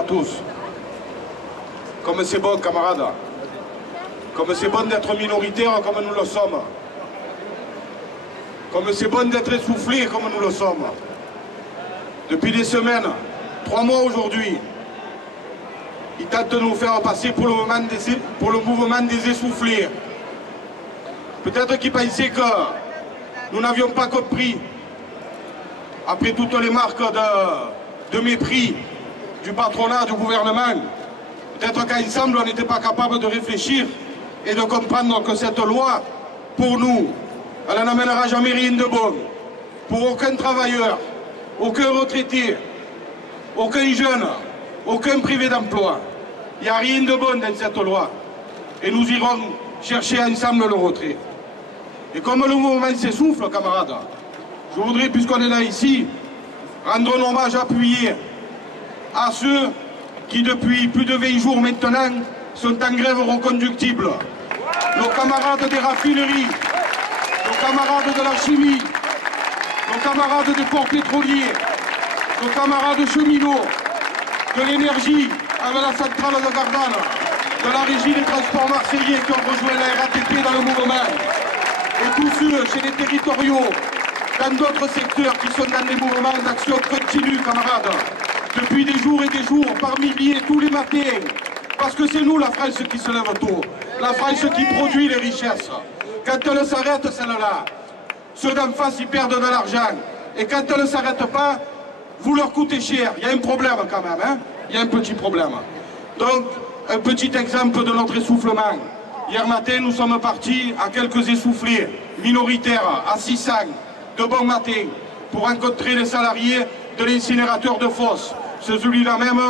à tous. Comme c'est bon, camarades. Comme c'est bon d'être minoritaire comme nous le sommes. Comme c'est bon d'être essoufflé comme nous le sommes. Depuis des semaines, 3 mois aujourd'hui, ils tentent de nous faire passer pour le mouvement des essoufflés. Peut-être qu'ils pensaient que nous n'avions pas compris, après toutes les marques de mépris du patronat, du gouvernement, peut-être qu'ensemble on n'était pas capable de réfléchir et de comprendre que cette loi, pour nous, elle n'amènera jamais rien de bon. Pour aucun travailleur, aucun retraité, aucun jeune, aucun privé d'emploi. Il n'y a rien de bon dans cette loi. Et nous irons chercher ensemble le retrait. Et comme le mouvement s'essouffle, camarades, je voudrais, puisqu'on est là ici, rendre un hommage appuyé à ceux qui, depuis plus de 20 jours maintenant, sont en grève reconductible. Nos camarades des raffineries, nos camarades de la chimie, nos camarades des ports pétroliers, nos camarades cheminots, de l'énergie avec la centrale de Gardanne, de la régie des transports marseillais qui ont rejoint la RATP dans le mouvement, et tous ceux chez les territoriaux, dans d'autres secteurs qui sont dans des mouvements d'action continue, camarades, depuis des jours et des jours, par milliers, tous les matins, parce que c'est nous la France qui se lève tôt, la France qui produit les richesses. Quand elle s'arrête, celle-là, ceux d'en face, ils perdent de l'argent. Et quand elle ne s'arrête pas, vous leur coûtez cher. Il y a un problème quand même, hein? Il y a un petit problème. Donc, un petit exemple de notre essoufflement. Hier matin, nous sommes partis à quelques essoufflés minoritaires, à 600, de bon matin, pour rencontrer les salariés de l'incinérateur de Fos. C'est celui-là même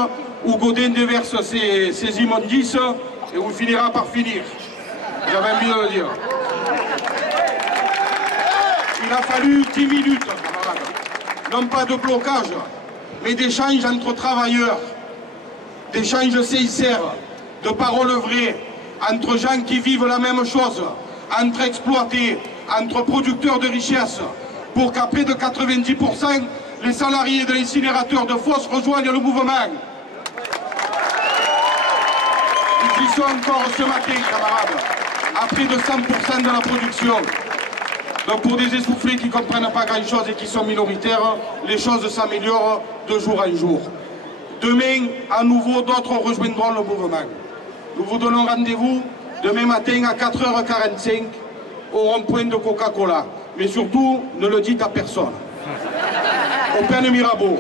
où Godin déverse ses immondices et où il finira par finir. J'avais envie de le dire. Il a fallu 10 minutes, camarades. Non pas de blocage, mais d'échanges entre travailleurs, d'échanges sincères, de paroles vraies, entre gens qui vivent la même chose, entre exploités, entre producteurs de richesses, pour qu'à près de 90%, les salariés de l'incinérateur de Fos rejoignent le mouvement. Ils y sont encore ce matin, camarades, à près de 100% de la production. Donc pour des essoufflés qui ne comprennent pas grand-chose et qui sont minoritaires, les choses s'améliorent de jour en jour. Demain, à nouveau, d'autres rejoindront le mouvement. Nous vous donnons rendez-vous demain matin à 4h45 au rond-point de Coca-Cola. Mais surtout, ne le dites à personne. Au Pen Mirabeau.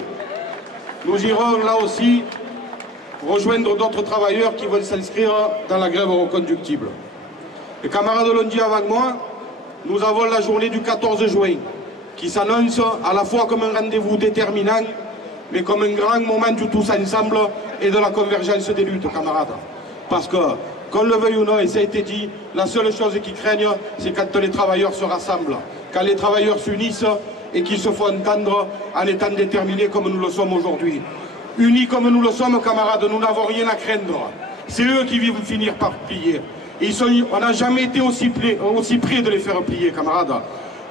Nous irons là aussi rejoindre d'autres travailleurs qui veulent s'inscrire dans la grève reconductible. Les camarades l'ont dit avant moi, nous avons la journée du 14 juin qui s'annonce à la fois comme un rendez-vous déterminant, mais comme un grand moment du tous ensemble et de la convergence des luttes, camarades. Parce que, qu'on le veuille ou non, et ça a été dit, la seule chose qui craignent, c'est quand les travailleurs se rassemblent, quand les travailleurs s'unissent et qu'ils se font entendre en étant déterminés comme nous le sommes aujourd'hui. Unis comme nous le sommes, camarades, nous n'avons rien à craindre. C'est eux qui vont finir par plier. On n'a jamais été aussi près de les faire plier, camarades.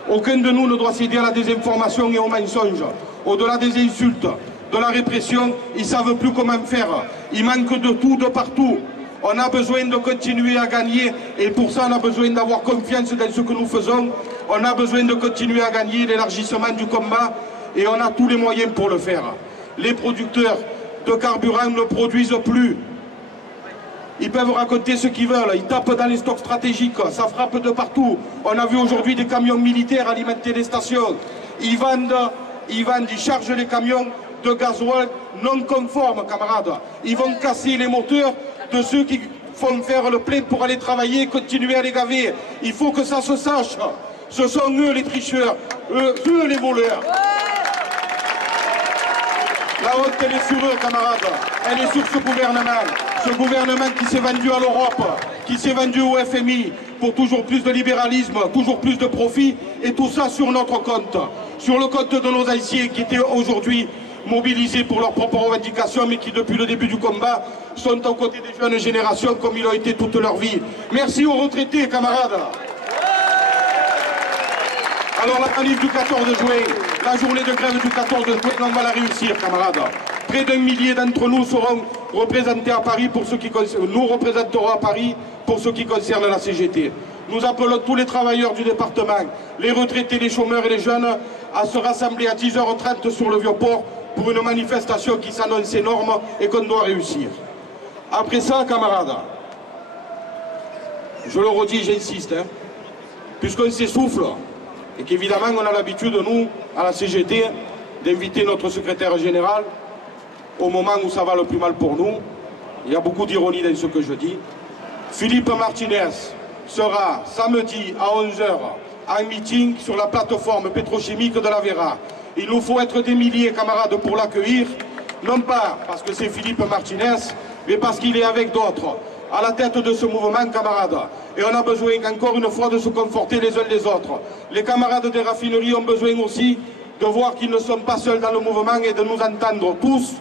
Aucun de nous ne doit céder à la désinformation et au mensonge. Au-delà des insultes, de la répression, ils ne savent plus comment faire. Il manque de tout, de partout. On a besoin de continuer à gagner et pour ça on a besoin d'avoir confiance dans ce que nous faisons. On a besoin de continuer à gagner l'élargissement du combat et on a tous les moyens pour le faire. Les producteurs de carburant ne produisent plus. Ils peuvent raconter ce qu'ils veulent, ils tapent dans les stocks stratégiques, ça frappe de partout. On a vu aujourd'hui des camions militaires alimenter les stations. Ils chargent les camions de gasoil non conformes, camarades. Ils vont casser les moteurs de ceux qui font faire le plein pour aller travailler et continuer à les gaver. Il faut que ça se sache. Ce sont eux les tricheurs, eux les voleurs. La honte, elle est sur eux, camarades. Elle est sur ce gouvernement. Ce gouvernement qui s'est vendu à l'Europe, qui s'est vendu au FMI pour toujours plus de libéralisme, toujours plus de profit, et tout ça sur notre compte. Sur le compte de nos anciens qui étaient aujourd'hui mobilisés pour leurs propres revendications, mais qui depuis le début du combat sont aux côtés des jeunes générations comme ils l'ont été toute leur vie. Merci aux retraités, camarades. Alors la manif du 14 juin, la journée de grève du 14 juin, on va la réussir, camarades. Près d'1 millier d'entre nous seront représentés à Paris pour ce qui concerne, nous représenterons à Paris pour ce qui concerne la CGT. Nous appelons tous les travailleurs du département, les retraités, les chômeurs et les jeunes à se rassembler à 10h30 sur le Vieux-Port pour une manifestation qui s'annonce énorme et qu'on doit réussir. Après ça, camarades, je le redis, j'insiste, puisqu'on s'essouffle et qu'évidemment on a l'habitude, nous, à la CGT, d'inviter notre secrétaire général au moment où ça va le plus mal pour nous. Il y a beaucoup d'ironie dans ce que je dis. Philippe Martinez sera samedi à 11h en meeting sur la plateforme pétrochimique de la Vera. Il nous faut être des milliers, camarades, pour l'accueillir, non pas parce que c'est Philippe Martinez, mais parce qu'il est avec d'autres à la tête de ce mouvement, camarades. Et on a besoin encore une fois de se conforter les uns les autres. Les camarades des raffineries ont besoin aussi de voir qu'ils ne sont pas seuls dans le mouvement et de nous entendre tous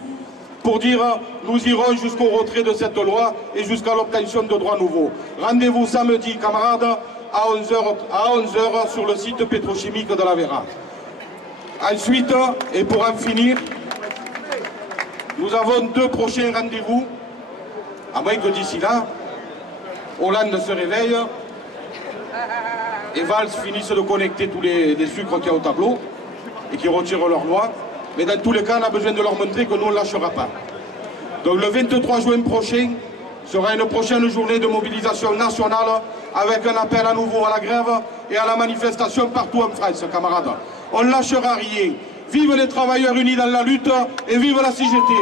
pour dire nous irons jusqu'au retrait de cette loi et jusqu'à l'obtention de droits nouveaux. Rendez-vous samedi, camarades, à 11h sur le site pétrochimique de la Vera. Ensuite, et pour en finir, nous avons 2 prochains rendez-vous, à moins que d'ici là, Hollande se réveille et Valls finisse de connecter tous les sucres qu'il y a au tableau et qui retirent leur loi. Mais dans tous les cas, on a besoin de leur montrer que nous, on ne lâchera pas. Donc le 23 juin prochain sera une prochaine journée de mobilisation nationale avec un appel à nouveau à la grève et à la manifestation partout en France, camarades. On ne lâchera rien. Vive les travailleurs unis dans la lutte et vive la CGT.